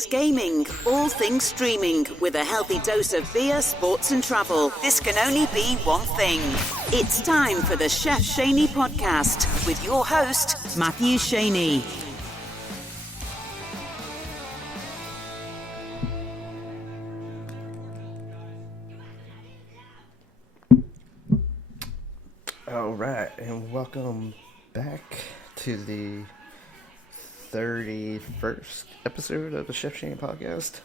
things gaming, all things streaming, with a healthy dose of beer, sports and travel. This can only be one thing. It's time for the Chef Schanne podcast with your host, Matthew Schanne. All right, and welcome back to the 31st episode of the Chef Schanne podcast.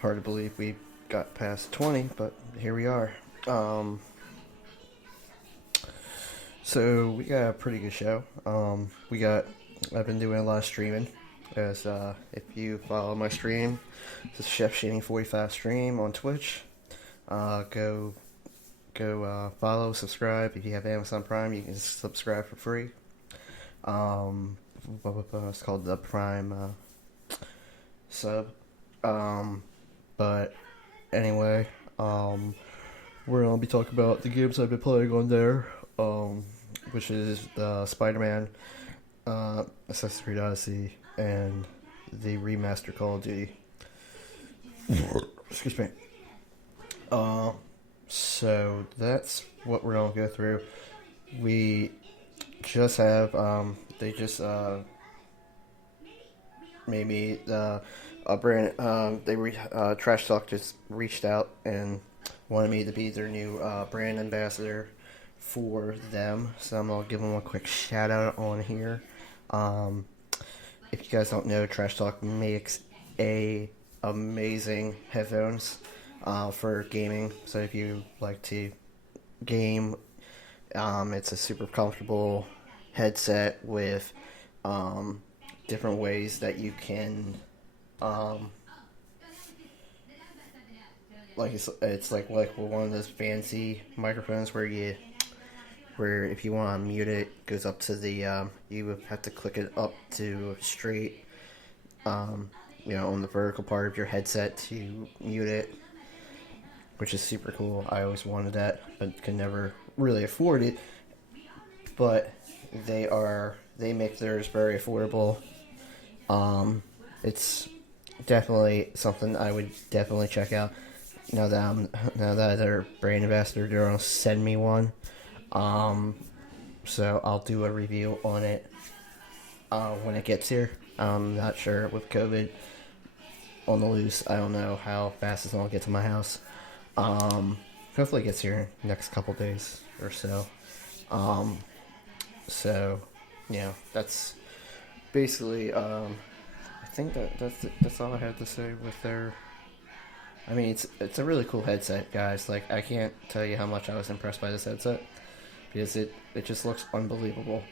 Hard to believe we got past 20, but here we are. So we got a pretty good show. I've been doing a lot of streaming. As if you follow my stream, it's a Chef Schanne 45 stream on Twitch. Go follow, subscribe. If you have Amazon Prime, you can subscribe for free. It's called the Prime sub. But anyway, we're gonna be talking about the games I've been playing on there, which is the Spider-Man, Assassin's Creed Odyssey, and the remastered Call of Duty. Excuse me. So that's what we're gonna go through. We just have they just made me a brand. Trash Talk just reached out and wanted me to be their new brand ambassador for them. So I'm gonna give them a quick shout out on here. If you guys don't know, Trash Talk makes amazing headphones for gaming. So if you like to game, it's a super comfortable headset with different ways that you can it's like one of those fancy microphones where if you want to mute it, it goes up to the you would have to click it up to straight on the vertical part of your headset to mute it, which is super cool. I always wanted that, but could never really afford it. But they make theirs very affordable. It's definitely something I would definitely check out. Now that they're brand ambassador, they're gonna send me one. So I'll do a review on it when it gets here. I'm not sure with COVID on the loose. I don't know how fast it's gonna get to my house. Hopefully it gets here in the next couple days or so. So, that's basically, I think that's all I have to say with their, I mean, it's a really cool headset, guys. Like, I can't tell you how much I was impressed by this headset, because it just looks unbelievable.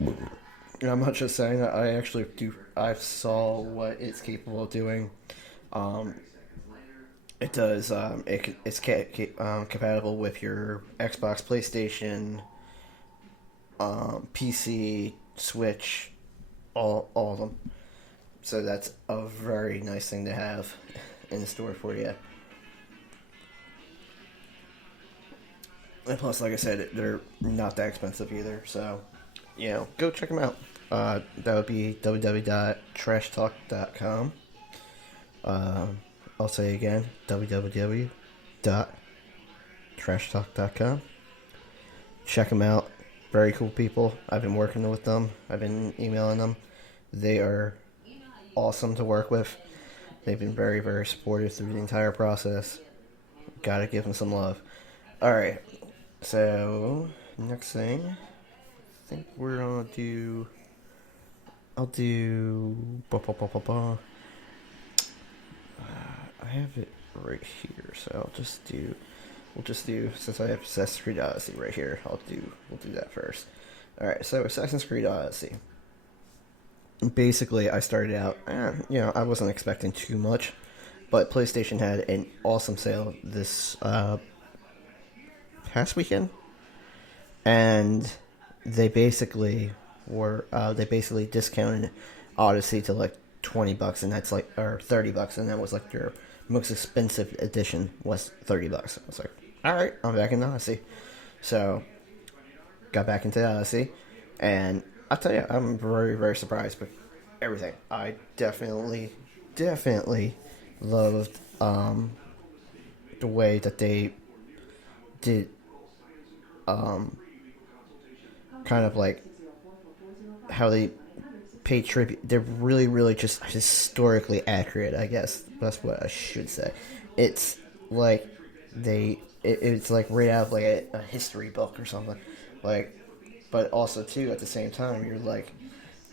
And I'm not just saying that, I saw what it's capable of doing. It does. It's compatible with your Xbox, PlayStation, PC, Switch, all of them. So that's a very nice thing to have in the store for you. And plus, like I said, they're not that expensive either. So, go check them out. That would be www.trashtalk.com. I'll say again, www.trashtalk.com. Check them out. Very cool people. I've been working with them. I've been emailing them. They are awesome to work with. They've been very, very supportive through the entire process. Gotta give them some love. Alright, so next thing, I think we're gonna do, I have it right here, so we'll just do, since I have Assassin's Creed Odyssey right here, we'll do that first. Alright, so Assassin's Creed Odyssey. Basically, I started out, I wasn't expecting too much, but PlayStation had an awesome sale this past weekend, and they basically discounted Odyssey to like $20, and that's like, or $30, and that was like your most expensive edition was $30. I was like, alright, I'm back in Odyssey. So, got back into Odyssey, and I'll tell you, I'm very, very surprised with everything. I definitely definitely loved the way that they did kind of like how they pay tribute. They're really, really just historically accurate, I guess. That's what I should say. It's like it's like right out of like a history book or something. Like, but also, too, at the same time, you're like,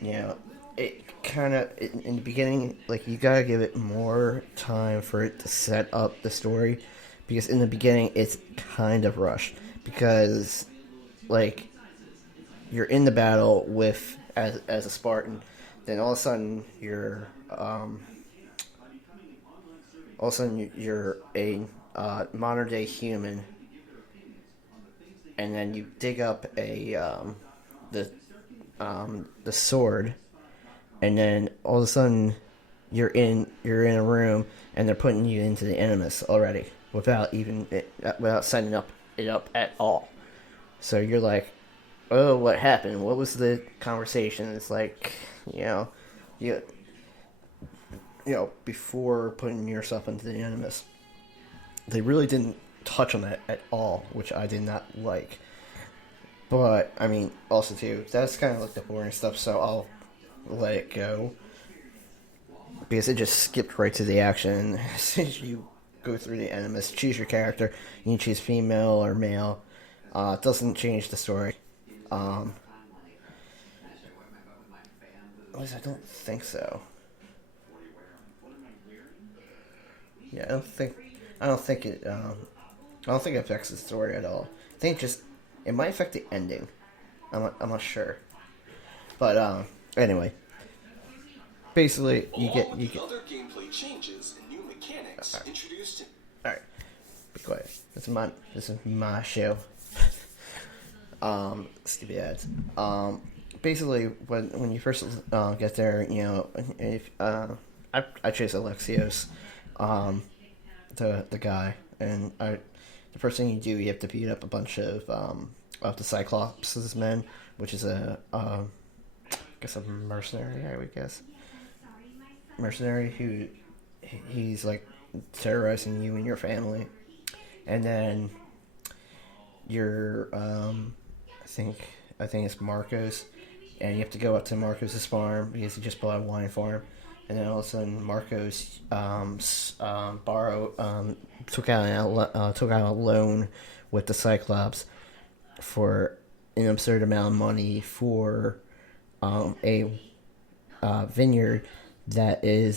you know, it kind of, in the beginning, like, you gotta give it more time for it to set up the story. Because in the beginning, it's kind of rushed. Because, like, you're in the battle with as a Spartan, then all of a sudden you're a modern day human, and then you dig up the the sword, and then all of a sudden you're in a room, and they're putting you into the Animus already without setting it up at all. So you're like, oh, what happened? What was the conversation? It's like, you, before putting yourself into the Animus. They really didn't touch on that at all, which I did not like. But, I mean, also, too, that's kind of like the boring stuff, so I'll let it go. Because it just skipped right to the action. As soon as you go through the Animus, choose your character. You can choose female or male. It doesn't change the story. At least I don't think so. Yeah, I don't think it affects the story at all. I think it might affect the ending. I'm not sure. But anyway, basically you get other gameplay changes and new mechanics introduced in... Alright. Be quiet. This is my show. Stupid ads. Basically when you first get there, if I chase Alexios, the guy, and the first thing you do, you have to beat up a bunch of the Cyclops' men, which is I guess a mercenary, I would guess. Mercenary who he's like terrorizing you and your family, and then you're I think it's Marcos, and you have to go up to Marcos' farm because he just bought a wine farm, and then all of a sudden Marcos took out a loan with the Cyclops for an absurd amount of money for a vineyard that he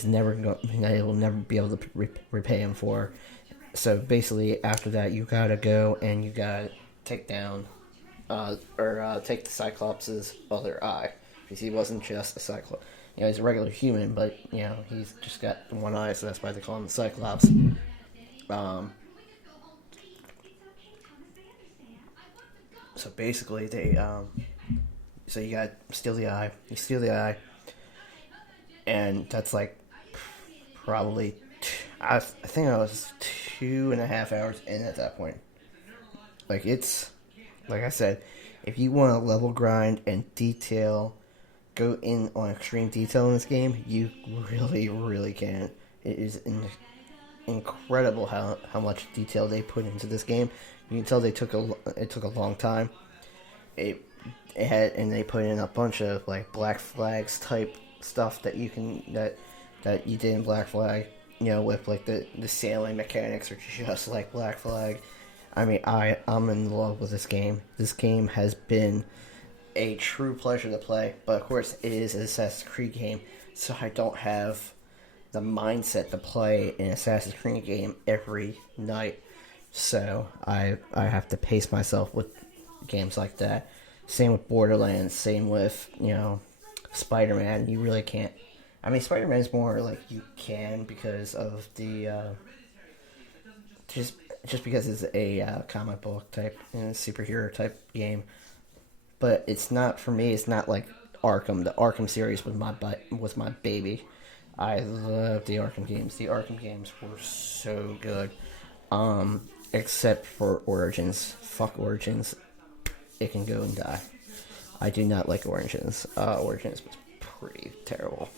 will never be able to repay him for. So basically, after that, you gotta go and you gotta take down take the Cyclops' other eye, because he wasn't just a Cyclops. He's a regular human, but he's just got one eye, so that's why they call him the Cyclops. So basically, so you gotta steal the eye. You steal the eye, and that's like probably I think I was 2.5 hours in at that point. Like, it's like I said, if you want to level grind and go in on extreme detail in this game, you really, really can. It is incredible how much detail they put into this game. You can tell it took a long time. It had, and they put in a bunch of like Black Flags type stuff that you did in Black Flag. With like the sailing mechanics are just like Black Flag. I mean, I'm in love with this game. This game has been a true pleasure to play, but of course it is an Assassin's Creed game, so I don't have the mindset to play an Assassin's Creed game every night. So I have to pace myself with games like that. Same with Borderlands, same with, Spider-Man. You really can't. I mean, Spider-Man is more like you can because of the just because it's a comic book type superhero type game. But it's not, for me, it's not like Arkham. The Arkham series was my baby. I love the Arkham games. The Arkham games were so good. Except for Origins. Fuck Origins. It can go and die. I do not like Origins. Origins was pretty terrible.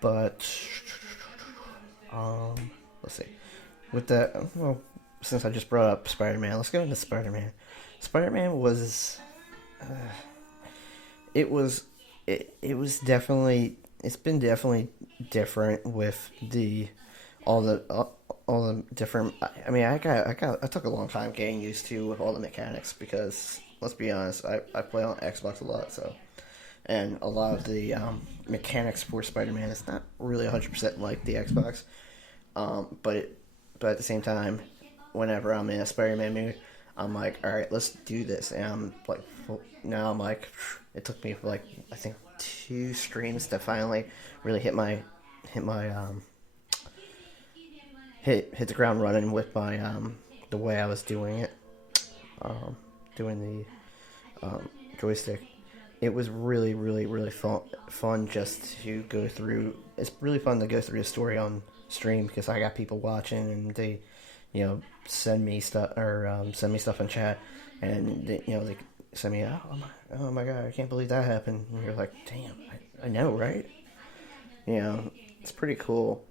But let's see. With that, well, since I just brought up Spider-Man, let's go into Spider-Man. Spider-Man was, it was definitely, it's been definitely different with all the different. I mean, I took a long time getting used to all the mechanics because let's be honest, I play on Xbox a lot, so. And a lot of the mechanics for Spider-Man is not really 100% like the Xbox. But at the same time, whenever I'm in a Spider-Man mood, I'm like, all right, let's do this. And I'm like, now I'm like, it took me like I think 2 streams to finally really hit the ground running with my the way I was doing it, doing the joystick. It was really, really, really fun just to go through. It's really fun to go through the story on stream because I got people watching and they, send me stuff in chat, and they send me, oh my god, I can't believe that happened. And you're like, damn, I know, right? It's pretty cool.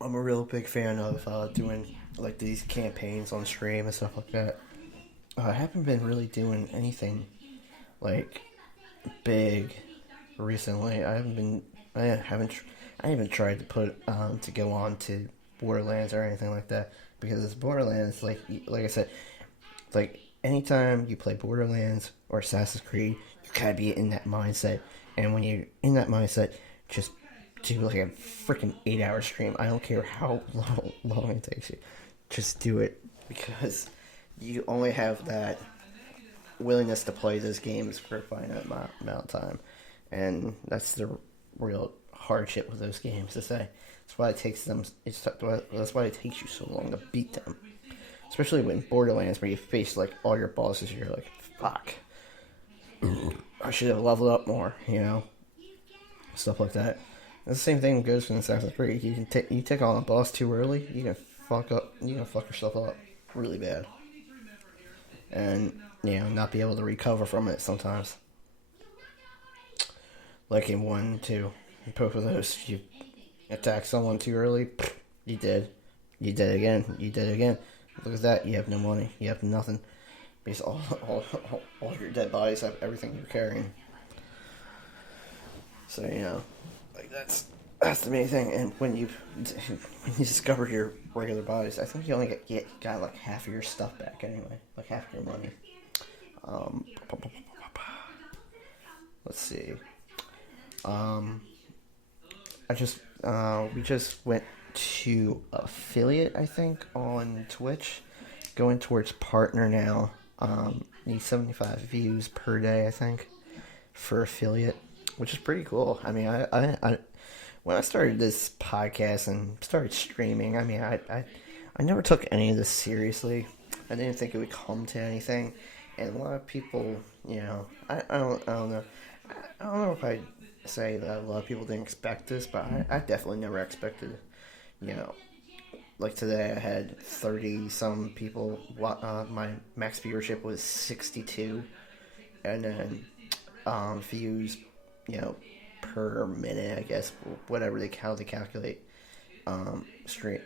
I'm a real big fan of doing like these campaigns on stream and stuff like that. I haven't been really doing anything like big recently. I haven't tried to put to go on to Borderlands or anything like that because it's Borderlands. Like I said, like anytime you play Borderlands or Assassin's Creed, you gotta be in that mindset. And when you're in that mindset, just do like a freaking 8-hour stream. I don't care how long it takes you. Just do it because you only have that willingness to play those games for a finite amount of time. And that's the real hardship with those games to say. That's why it takes you so long to beat them. Especially when Borderlands, where you face like all your bosses, you're like, fuck. I should have leveled up more, stuff like that. And the same thing goes for Assassin's Creed. You take on a boss too early, you can fuck yourself up really bad. And, not be able to recover from it sometimes. Like in 1 and 2. In both of those, you attack someone too early, you dead. You dead again. Look at that, you have no money, you have nothing. Because all your dead bodies have everything you're carrying. So, like that's the main thing. And when you discover your regular bodies, I think you only got like half of your stuff back anyway, like half of your money. Let's see. We just went to affiliate, I think, on Twitch, going towards partner now. Need 75 views per day, I think, for affiliate, which is pretty cool. I mean, I when I started this podcast and started streaming, I mean, I never took any of this seriously. I didn't think it would come to anything, and a lot of people, I don't know. I don't know if I'd say that a lot of people didn't expect this, but I definitely never expected, like today I had 30-some people. My max viewership was 62, and then views, per minute, I guess, whatever how they calculate stream,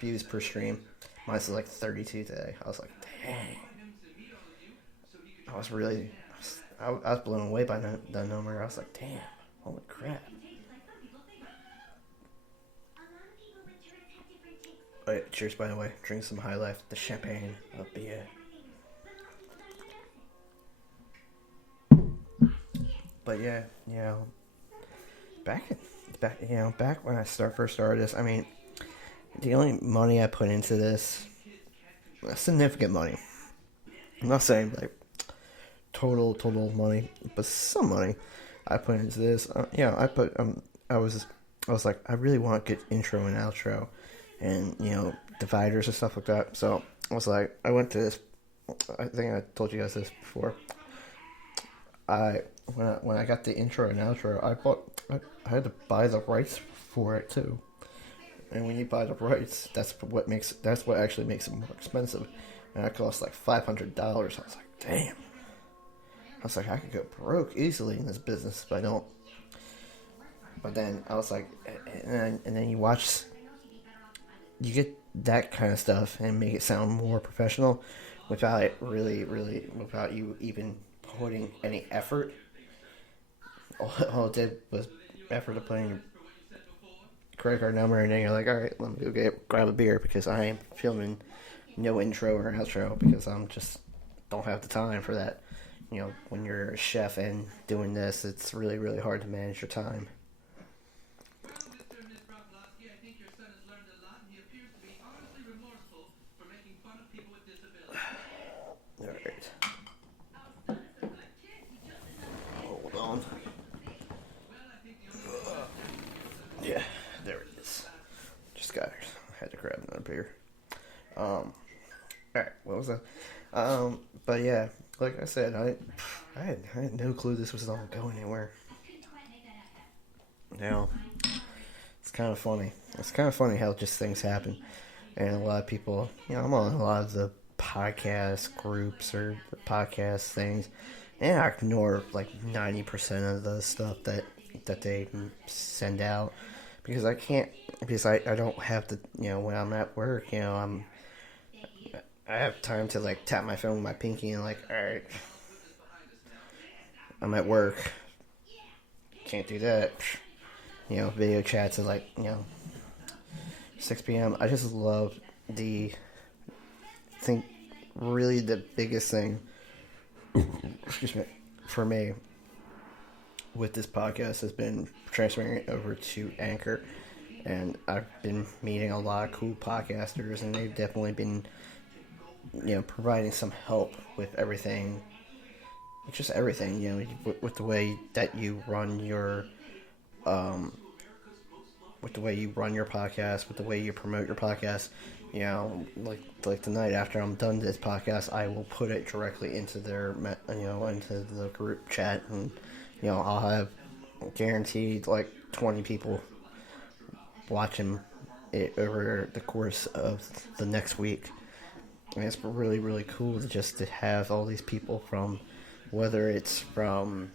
views per stream. Mine was like 32 today. I was like, dang. I was blown away by that number. I was like, damn, holy crap. Alright, cheers, by the way. Drink some High Life, the champagne of beer. But yeah, back when I first started this, I mean, the only money I put into this, significant money. I'm not saying like total money, but some money I put into this. I was like, I really want a good intro and outro, and dividers and stuff like that. So I was like, I went to this. I think I told you guys this before. When I got the intro and outro, I had to buy the rights for it too. And when you buy the rights, that's what actually makes it more expensive. And that cost like $500. I was like, damn. I was like, I could go broke easily in this business, but I don't. But then I was like, and then you get that kind of stuff and make it sound more professional without it without you even putting any effort. All it did was effort of putting your credit card number, and then you're like, all right, let me go grab a beer because I am filming no intro or outro because I'm just don't have the time for that. When you're a chef and doing this, it's really, really hard to manage your time. Alright. Hold on. Yeah, there it is. I had to grab another beer. Alright, what was that? But yeah, like I said, I had no clue this was all going anywhere. Now, it's kind of funny. It's kind of funny how just things happen. And a lot of people, I'm on a lot of the podcast groups or the podcast things, and I ignore like 90% of the stuff that they send out because I don't have the, when I'm at work, I have time to like tap my phone with my pinky and like, alright, I'm at work, can't do that. Video chats at like, 6 p.m. I just love really the biggest thing, excuse me, for me with this podcast has been transferring it over to Anchor. And I've been meeting a lot of cool podcasters, and they've definitely been, providing some help with everything. Just everything, with the way that you run your, with the way you run your podcast, with the way you promote your podcast. Like tonight after I'm done this podcast, I will put it directly into their, into the group chat, and I'll have guaranteed like 20 people watching it over the course of the next week. And it's really, really cool to have all these people from, whether it's from,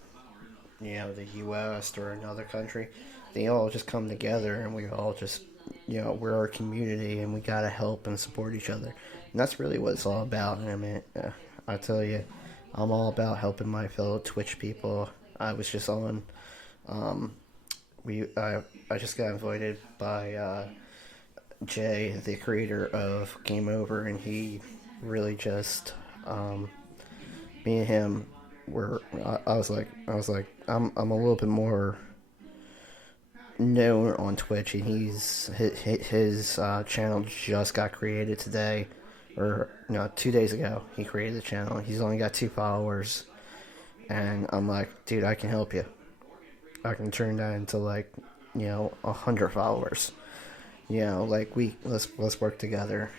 the U.S. or another country, they all just come together and we all just, we're our community and we gotta help and support each other. And that's really what it's all about. And I mean, I tell you, I'm all about helping my fellow Twitch people. I was just on, I just got invited by Jay, the creator of Game Over, and he really just, me and him were, I was like, I'm a little bit more known on Twitch, and his channel just got created today, or 2 days ago. He created the channel. He's only got 2 followers, and I'm like, dude, I can help you. I can turn that into like 100 followers. Like let's work together.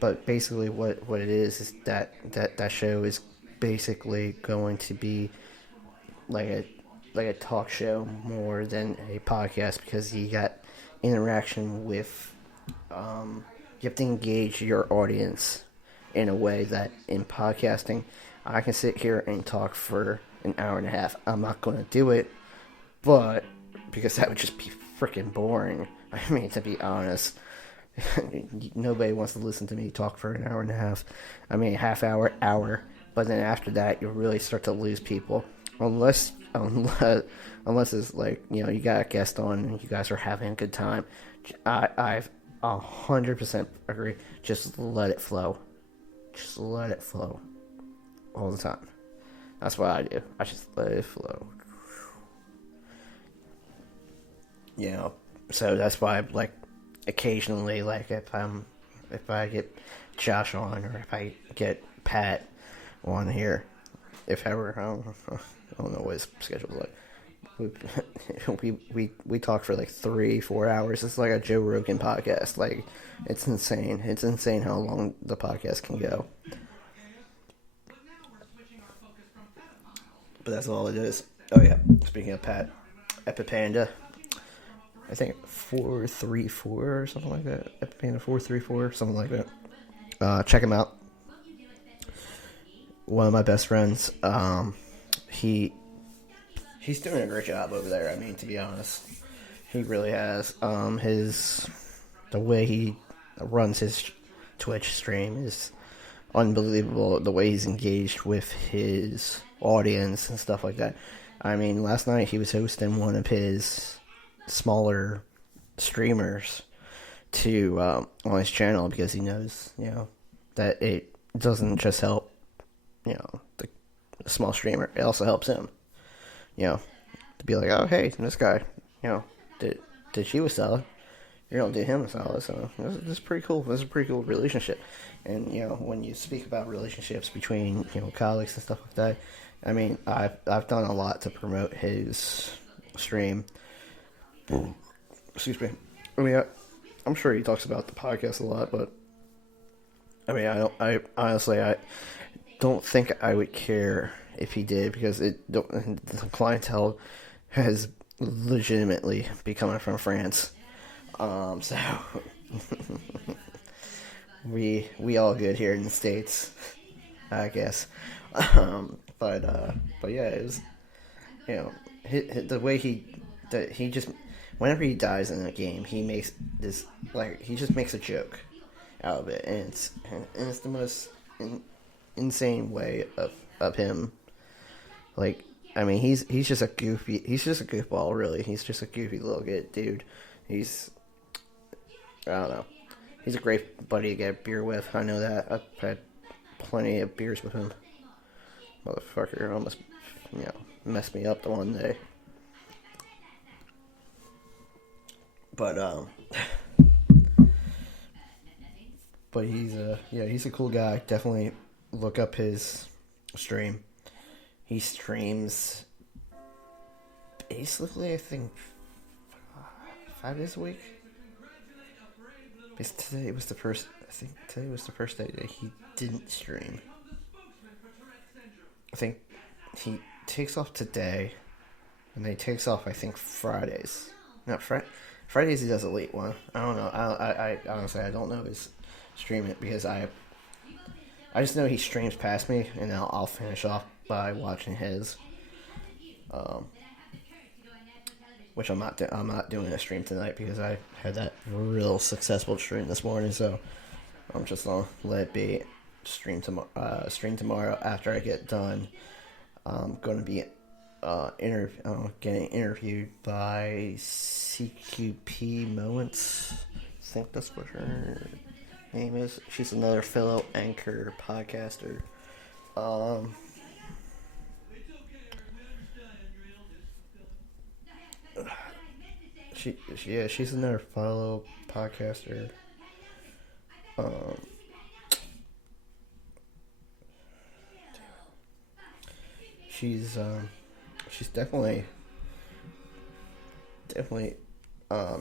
But basically what it is that show is basically going to be like a talk show more than a podcast, because you got interaction with, you have to engage your audience in a way that in podcasting, I can sit here and talk for an hour and a half. I'm not going to do it, but because that would just be freaking boring. I mean, to be honest, nobody wants to listen to me talk for an hour and a half. I mean, half hour. But then after that, you'll really start to lose people. Unless it's like, you got a guest on and you guys are having a good time. I've 100% agree. Just let it flow. Just let it flow. All the time. That's what I do. I just let it flow. So that's why, like, occasionally, like, if I get Josh on, or if I get Pat on here, if ever, I don't know what his schedule's like. We talk for like 3-4 hours. It's like a Joe Rogan podcast. Like, it's insane. It's insane how long the podcast can go. But that's all it is. Oh yeah, speaking of Pat, Epipanda, I think 434 or something like that. Epipanda 434, something like that. Check him out. one of my best friends. He's doing a great job over there. I mean, to be honest, he really has. The way he runs his Twitch stream is unbelievable. The way he's engaged with his audience and stuff like that. I mean, last night he was hosting one of his smaller streamers to on his channel because he knows, that it doesn't just help, the small streamer. It also helps him, to be like, oh hey, this guy, did she was solid. You're gonna do him a solid. So this is pretty cool. This is a pretty cool relationship. And when you speak about relationships between colleagues and stuff like that, I mean, I've done a lot to promote his stream. Excuse me. I mean, I'm sure he talks about the podcast a lot, but I mean, I honestly don't think I would care if he did, because the clientele has legitimately be coming from France. So we all good here in the States, I guess. But yeah, it was, the way he just, whenever he dies in a game, he makes this, like, he just makes a joke out of it, and it's the most insane way of him. Like, I mean, he's just a goofball, really. He's just a goofy little dude. I don't know. He's a great buddy to get beer with. I know that. I've had plenty of beers with him. Motherfucker almost, messed me up the one day. But he's a cool guy. Definitely look up his stream. He streams basically, I think, 5 days a week. Because today was the first day that he didn't stream. I think he takes off today, and then he takes off, I think, Fridays. No, Fridays he does a late one. I don't know. I honestly, I don't know his stream it, because I just know he streams past me, and I'll finish off by watching his. Which I'm not doing a stream tonight, because I had that real successful stream this morning, so I'm just gonna let it be. Stream tomorrow after I get done. I'm gonna be getting interviewed by CQP Moments. I think that's what her name is. She's another fellow anchor podcaster. She's another fellow podcaster. She's definitely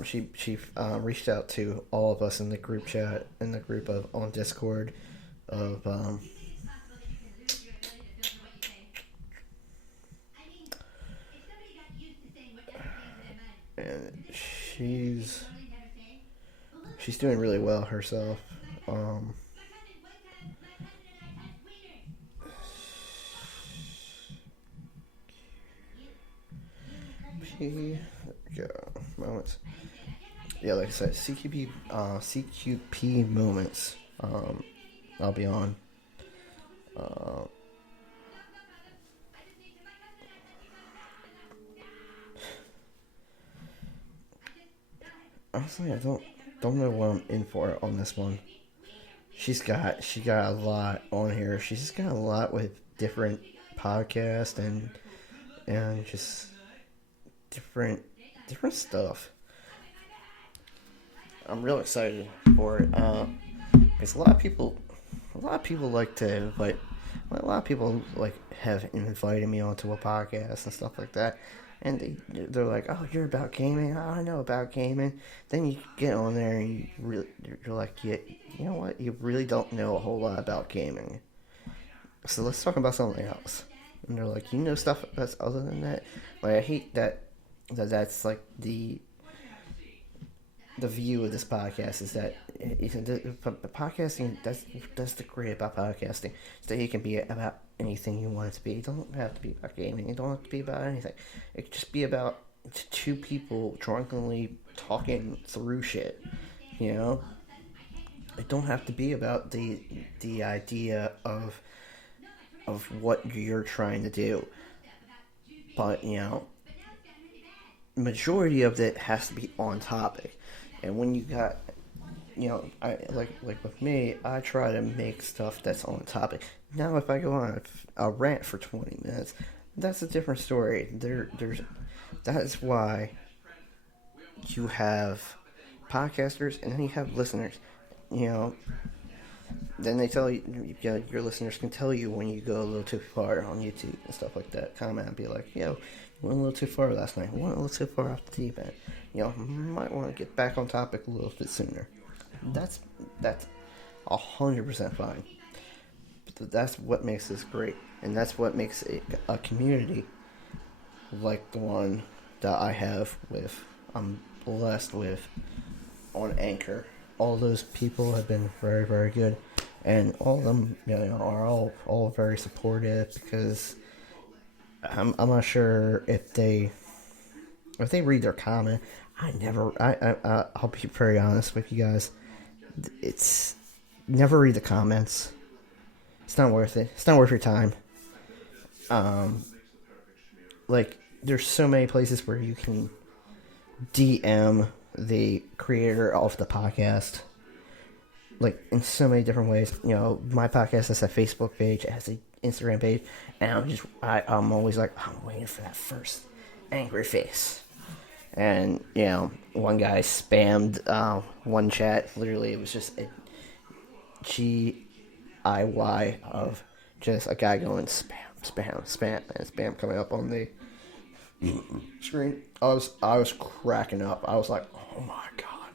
she reached out to all of us in the group chat, in the group on Discord of and she's doing really well herself. Moments. Yeah, like I said, CQP Moments. I'll be on. Honestly, I don't know what I'm in for on this one. She got a lot on here. She's just got a lot with different podcasts and just different stuff. I'm real excited for it. Because a lot of people like to invite. A lot of people have invited me onto a podcast and stuff like that. And they're like, oh, you're about gaming? Oh, I know about gaming. Then you get on there and you're like, yeah, you know what? You really don't know a whole lot about gaming. So let's talk about something else. And they're like, you know stuff that's other than that? Like, I hate that's like the the view of this podcast is that the podcasting, that's the great about podcasting, is that it can be about anything you want it to be. It don't have to be about gaming. It don't have to be about anything. It could just be about two people drunkenly talking through shit, you know? It don't have to be about the idea of what you're trying to do. But, you know, majority of it has to be on topic. And when you got, you know, I like with me, I try to make stuff that's on topic. Now, if I go on a rant for 20 minutes, that's a different story. That's why you have podcasters and then you have listeners. You know, then they tell you, your listeners can tell you when you go a little too far on YouTube and stuff like that. Comment and be like, yo, you went a little too far last night. You went a little too far off the deep end. You know, might want to get back on topic a little bit sooner. That's 100% fine. But that's what makes this great. And that's what makes it a community like the one that I'm blessed with on Anchor. All those people have been very, very good, and all of them, you know, are all very supportive, because I'm not sure if they read their comment. I'll be very honest with you guys. It's never read the comments. It's not worth it. It's not worth your time. Like, there's so many places where you can DM the creator of the podcast, like, in so many different ways. You know, my podcast has a Facebook page, it has an Instagram page, and I'm always like, I'm waiting for that first angry face. And, you know, one guy spammed one chat. Literally, it was just a GIY of just a guy going spam, and spam coming up on the screen. I was cracking up. I was like, oh my god,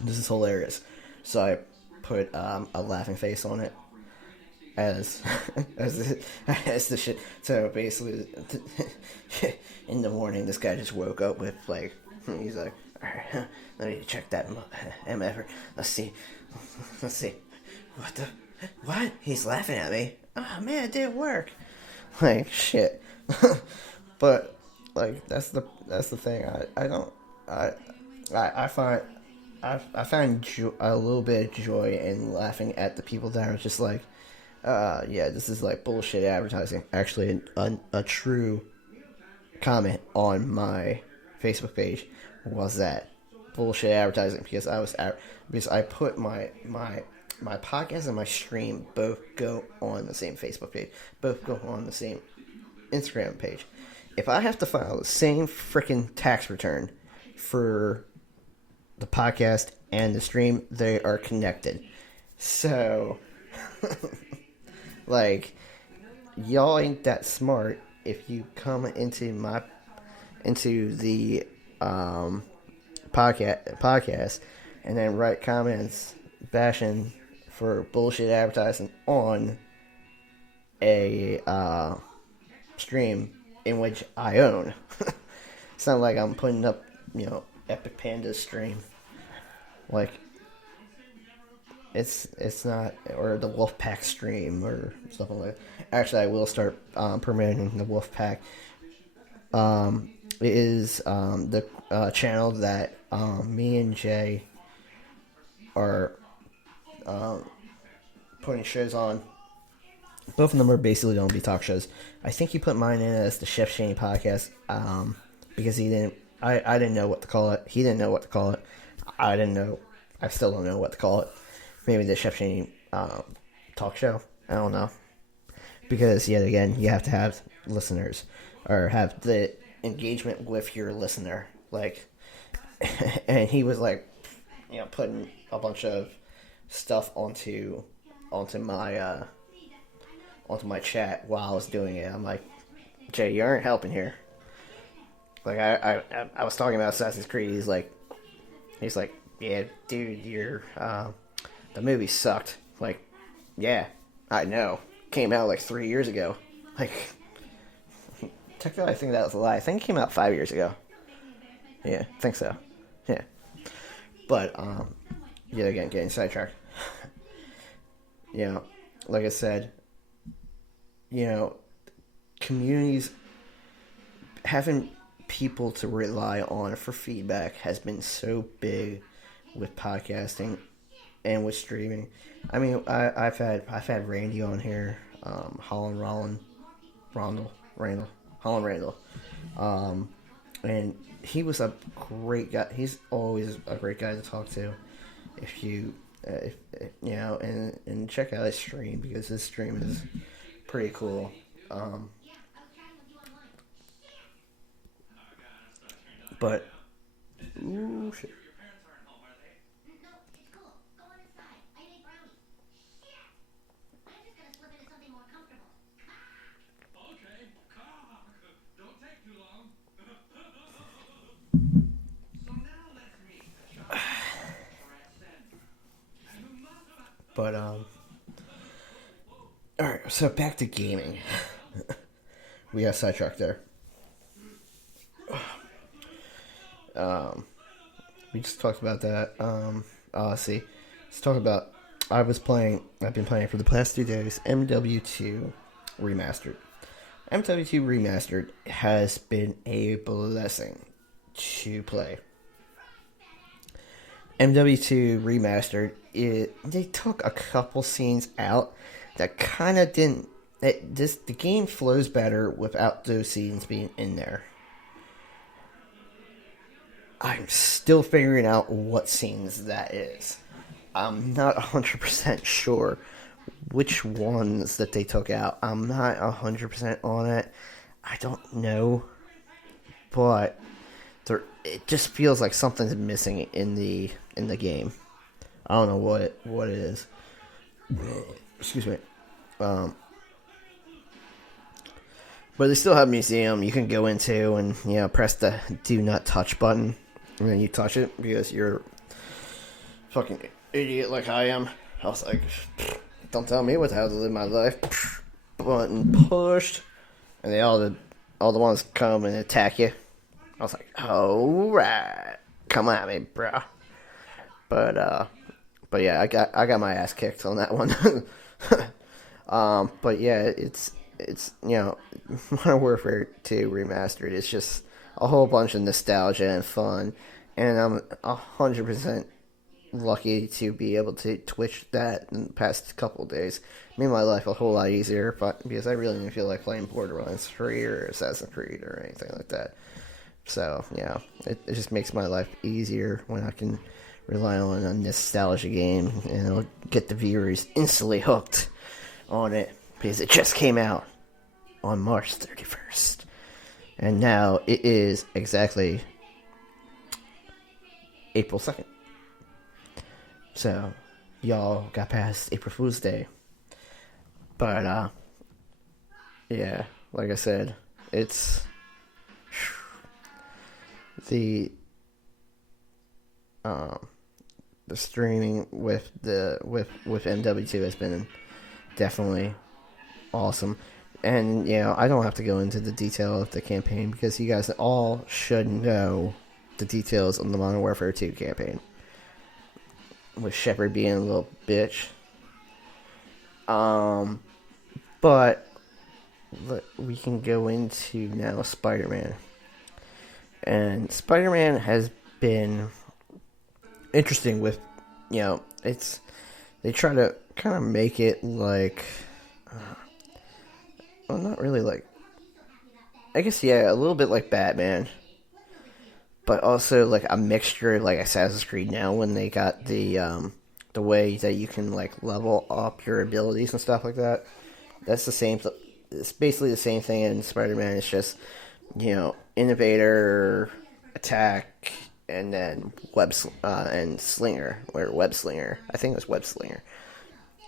this is hilarious. So I put a laughing face on it as the shit. So basically, in the morning, this guy just woke up with, like, he's like, alright, let me check that MF. Let's see. What? He's laughing at me. Oh man, it didn't work. Like, shit. But, like, that's the thing. I find a little bit of joy in laughing at the people that are just like, yeah, this is like bullshit advertising. Actually, a true comment on my Facebook page was that bullshit advertising, because I put my podcast and my stream both go on the same Facebook page, both go on the same Instagram page. If I have to file the same freaking tax return for the podcast and the stream, they are connected. So, like, y'all ain't that smart if you come into the podcast and then write comments bashing for bullshit advertising on a stream in which I own. It's not like I'm putting up, you know, Epic Panda's stream. Like, it's not, or the Wolfpack stream or something like that. Actually, I will start promoting the Wolfpack. It is the channel that me and Jay are putting shows on. Both of them are basically going to be talk shows. I think he put mine in as the Chef Schanne podcast, because he didn't. I didn't know what to call it. He didn't know what to call it. I didn't know. I still don't know what to call it. Maybe the Chef Schanne talk show. I don't know, because yet again, you have to have listeners, or have the engagement with your listener. Like, and he was like, you know, putting a bunch of stuff onto my chat while I was doing it. I'm like, Jay, you aren't helping here. Like, I was talking about Assassin's Creed. He's like, yeah, dude, the movie sucked. Like, yeah, I know. Came out like 3 years ago. Like, technically, I think that was a lie. I think it came out 5 years ago. Yeah, I think so. Yeah. But yeah, again, getting sidetracked. Like I said, communities having people to rely on for feedback has been so big with podcasting and with streaming. I mean, I've had Randy on here, Holland Randall, and he was a great guy. He's always a great guy to talk to. If you, and check out his stream, because his stream is pretty cool. But ooh, shit. But alright, so back to gaming. We got sidetracked there. We just talked about that. See, let's talk about. I've been playing for the past 2 days. MW2 Remastered. MW2 Remastered has been a blessing to play. MW2 Remastered, they took a couple scenes out that kind of didn't. The game flows better without those scenes being in there. I'm still figuring out what scenes that is. I'm not 100% sure which ones that they took out. I'm not 100% on it. I don't know. But it just feels like something's missing in the game. I don't know what it is. Excuse me. But they still have a museum you can go into and press the do not touch button, and then you touch it because you're a fucking idiot like I am. I was like, don't tell me what how to live my life. Button pushed, and all the ones come and attack you. I was like, alright, come at me, bro. But yeah, I got my ass kicked on that one. But yeah, it's Modern Warfare 2 Remastered. It's just a whole bunch of nostalgia and fun, and I'm 100% lucky to be able to Twitch that in the past couple of days. Made my life a whole lot easier, but because I really didn't feel like playing Borderlands 3 or Assassin's Creed or anything like that. So yeah, it just makes my life easier when I can rely on a nostalgia game, and it'll get the viewers instantly hooked on it because it just came out on March 31st. And now it is exactly April 2nd. So, y'all got past April Fool's Day. But, yeah, like I said, it's the streaming with MW2 has been definitely awesome. And, I don't have to go into the detail of the campaign because you guys all should know the details of the Modern Warfare 2 campaign. With Shepard being a little bitch. But we can go into now Spider-Man. And Spider-Man has been interesting with, they try to kind of make it like, well, not really like, I guess, yeah, a little bit like Batman, but also like a mixture like Assassin's Creed now when they got the way that you can like level up your abilities and stuff like that. That's the same, it's basically the same thing in Spider-Man. It's just, innovator, attack, and then and slinger, or web slinger. I think it was web slinger.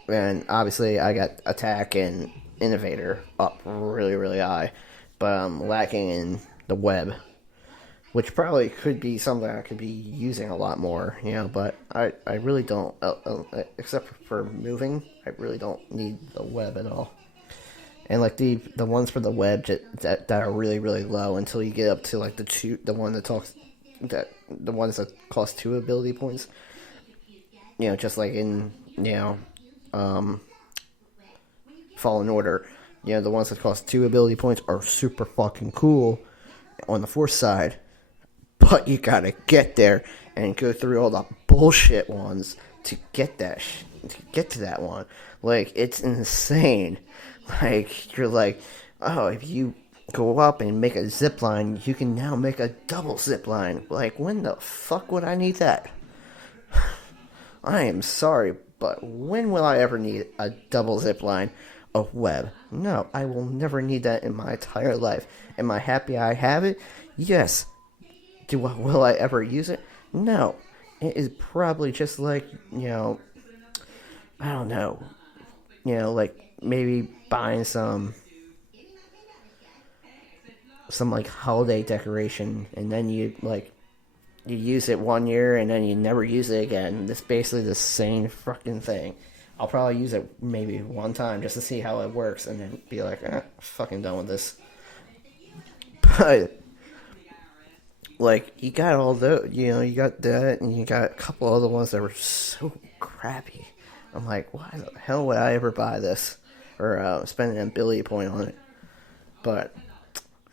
And obviously I got attack and innovator up really, really high, but I'm lacking in the web, which probably could be something I could be using a lot more, but I really don't, except for moving, I really don't need the web at all. And like the ones for the web that are really, really low until you get up to like the one that talks the ones that cost 2 ability points. Just like in Fallen Order. The ones that cost 2 ability points are super fucking cool on the Force side. But you gotta get there and go through all the bullshit ones to get to that one. Like, it's insane. Like, you're like, oh, if you go up and make a zip line, you can now make a double zip line. Like, when the fuck would I need that? I am sorry, but when will I ever need a double zip line of web? No, I will never need that in my entire life. Am I happy I have it? Yes. Will I ever use it? No. It is probably just like, I don't know. Like maybe buying some like holiday decoration, and then you use it 1 year and then you never use it again. It's basically the same fucking thing. I'll probably use it maybe one time just to see how it works, and then be like, fucking done with this. But like, you got all those, you got that, and you got a couple other ones that were so crappy. I'm like, why the hell would I ever buy this or spend an ability point on it? But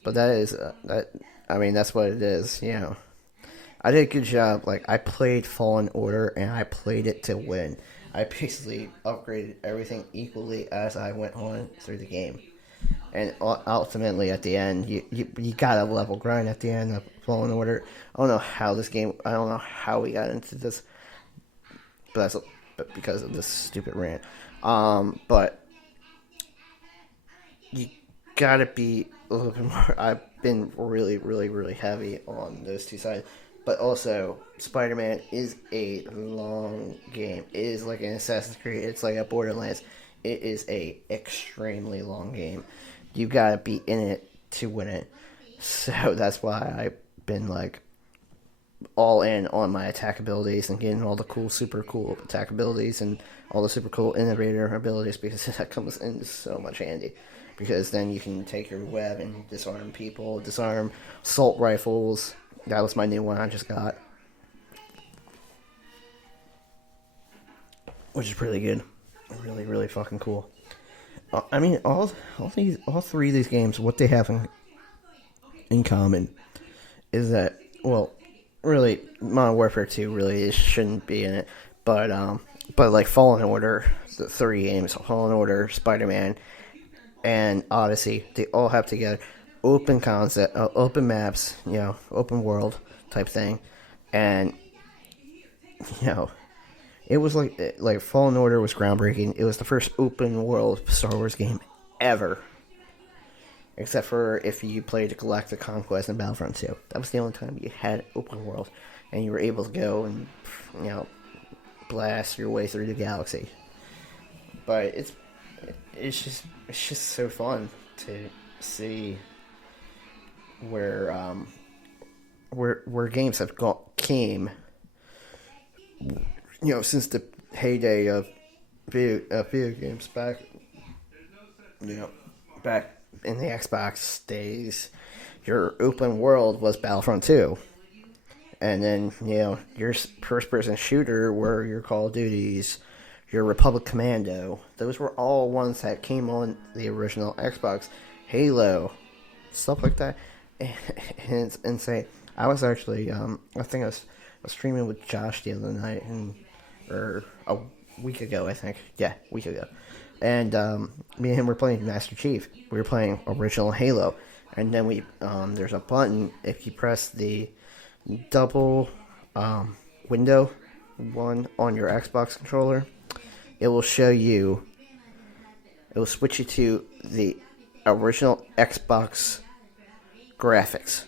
that is that's what it is. I did a good job. Like, I played Fallen Order and I played it to win. I basically upgraded everything equally as I went on through the game. And ultimately, at the end, you got a level grind at the end of Fallen Order. I don't know how we got into this, but because of this stupid rant. But you gotta be a little bit more. I've been really, really, really heavy on those two sides. But also, Spider-Man is a long game. It is like an Assassin's Creed. It's like a Borderlands. It is a extremely long game. You gotta be in it to win it. So that's why I've been like all in on my attack abilities and getting all the cool, super cool attack abilities and all the super cool innovator abilities, because that comes in so much handy. Because then you can take your web and disarm people, disarm assault rifles. That was my new one I just got, which is really good, really, really fucking cool. I mean, all three of these games, what they have in common is that, well, really, Modern Warfare 2 really shouldn't be in it, but like Fallen Order, the 3 games, Fallen Order, Spider-Man, and Odyssey, they all have together open concept, open maps, open world type thing, and it was like Fallen Order was groundbreaking. It was the first open world Star Wars game ever, except for if you played Galactic Conquest and Battlefront 2. That was the only time you had open world, and you were able to go and blast your way through the galaxy. But it's just so fun to see where games have came, since the heyday of video games back in the Xbox days. Your open world was Battlefront 2, and then your first-person shooter were your Call of Duties, your Republic Commando. Those were all ones that came on the original Xbox. Halo, stuff like that. And it's insane. I was actually, I think I was streaming with Josh the other night, or a week ago, I think. Yeah, a week ago. And me and him were playing Master Chief. We were playing original Halo. And then there's a button, if you press the double window one on your Xbox controller, it will switch you to the original Xbox graphics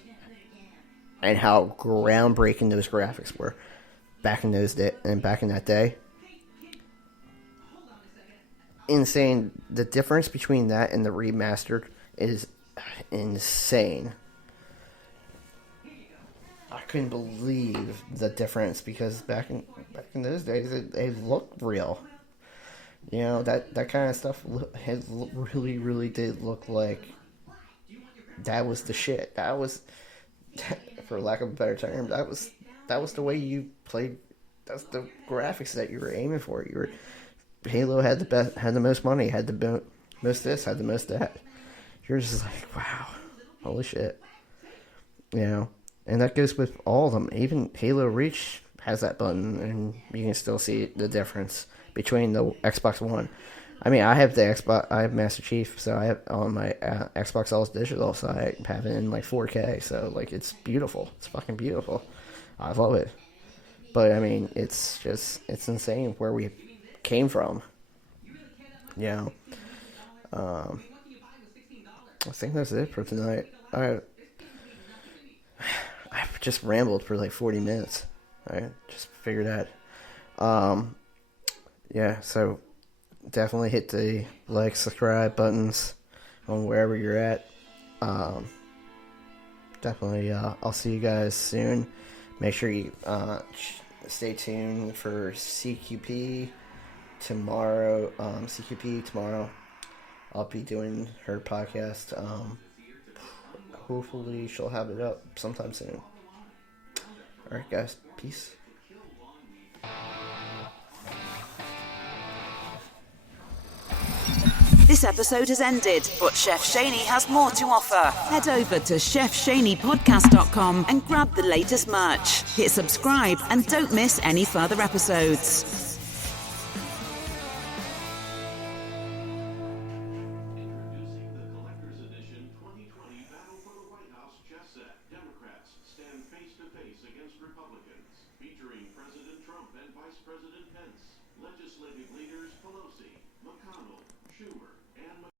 and how groundbreaking those graphics were back in that day. Insane. The difference between that and the remastered is insane. I couldn't believe the difference, because back in those days it looked real. That kind of stuff really, really did look like that was the shit. That was for lack of a better term, that was the way you played. That's the graphics that you were aiming for. Halo had the most money, had the most this, had the most that. You're just like, wow, holy shit, And that goes with all of them. Even Halo Reach has that button, and you can still see the difference between the Xbox One. I mean, I have the Xbox. I have Master Chief, so I have on my Xbox All Digital, so I have it in like 4K. So like, it's beautiful. It's fucking beautiful. I love it. But I mean, it's insane where we came from. I think that's it for tonight. I've just rambled for like 40 minutes. I just figured that. So definitely hit the like, subscribe buttons on wherever you're at. Definitely, I'll see you guys soon. Make sure you stay tuned for CQP tomorrow. CQP tomorrow. I'll be doing her podcast. Hopefully she'll have it up sometime soon. Alright guys, peace. This episode has ended, but Chef Schanne has more to offer. Head over to chefshanepodcast.com and grab the latest merch. Hit subscribe and don't miss any further episodes. Introducing the Collector's Edition 2020 Battle for the White House chess set. Democrats stand face to face against Republicans, featuring President Trump and Vice President Pence, legislative leaders Pelosi, McConnell, Schumer, and